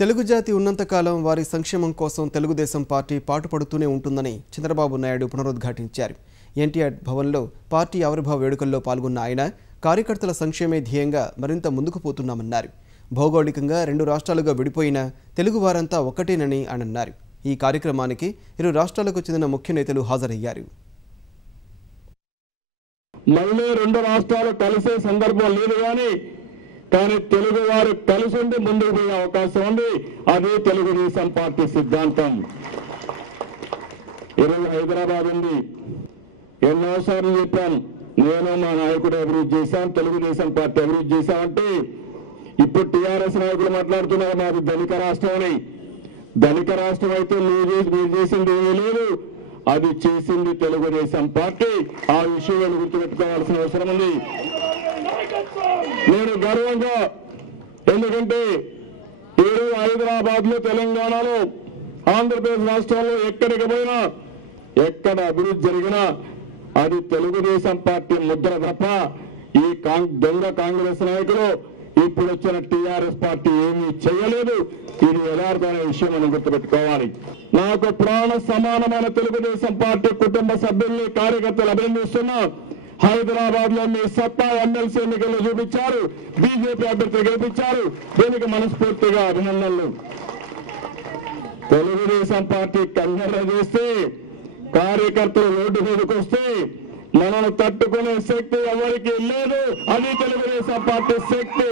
తెలుగు జాతి ఉన్నంతకాలం వారి సంక్షేమం కోసం తెలుగుదేశం పార్టీ పాటుపడుతూనే ఉంటుందని చంద్రబాబు నాయుడు పునరుద్ఘాటించారు. ఎన్టీఆర్ భవన్లో పార్టీ ఆవిర్భావ వేడుకల్లో పాల్గొన్న ఆయన కార్యకర్తల సంక్షేమే ధ్యేయంగా మరింత ముందుకు పోతున్నామన్నారు. భౌగోళికంగా 2 రాష్ట్రాలుగా విడిపోయిన తెలుగు వారంతా ఒక్కటేనని ఆయన అన్నారు. ఈ కార్యక్రమానికి 2 రాష్ట్రాలకు చెందిన ముఖ్య నేతలు హాజరయ్యారు. మళ్ళీ 2 రాష్ట్రాలు కలిసే సందర్భం లేదు కానీ తెలుగు వారు కలిసి ఉండి ముందుకు పోయే అవకాశం ఉంది. అదే తెలుగుదేశం పార్టీ సిద్ధాంతం. ఈరోజు హైదరాబాద్ ఉంది. ఎన్నోసార్లు చెప్పాను, నేను మా నాయకుడు అభివృద్ధి చేశాం, తెలుగుదేశం పార్టీ అభివృద్ధి చేశామంటే ఇప్పుడు టీఆర్ఎస్ నాయకులు మాట్లాడుతున్నారు మాది ధనిక రాష్ట్రం అని. ధనిక రాష్ట్రం అయితే మీరు చేసింది ఏమీ లేదు, అది చేసింది తెలుగుదేశం పార్టీ. ఆ విషయాన్ని గుర్తుపెట్టుకోవాల్సిన అవసరం ఉంది. నేను గర్వంగా, ఎందుకంటే ఈరోజు హైదరాబాద్ లో, తెలంగాణలో, ఆంధ్రప్రదేశ్ రాష్ట్రాల్లో ఎక్కడికి పోయినా ఎక్కడ అభివృద్ధి జరిగినా అది తెలుగుదేశం పార్టీ ముద్ర తప్ప ఈ దొంగ కాంగ్రెస్ నాయకులు ఇప్పుడు వచ్చిన టీఆర్ఎస్ పార్టీ ఏమీ చేయలేదు. ఇది యథార్థమైన విషయం అని గుర్తుపెట్టుకోవాలి. నాకు ప్రాణ సమానమైన తెలుగుదేశం పార్టీ కుటుంబ సభ్యుల్ని, కార్యకర్తలు అభినందిస్తున్నా. హైదరాబాద్ లో మీ సత్తా ఎమ్మెల్సీ ఎన్నికల్లో చూపించారు, బీజేపీ అభ్యర్థి గెలిపించారు. దీనికి మనస్ఫూర్తిగా అభినందనలు. తెలుగుదేశం పార్టీ కన్నెర్ర చేస్తే, కార్యకర్తలు రోడ్డు మీదకి వస్తే మనల్ని తట్టుకునే శక్తి ఎవరికి లేదు. అది తెలుగుదేశం పార్టీ శక్తి.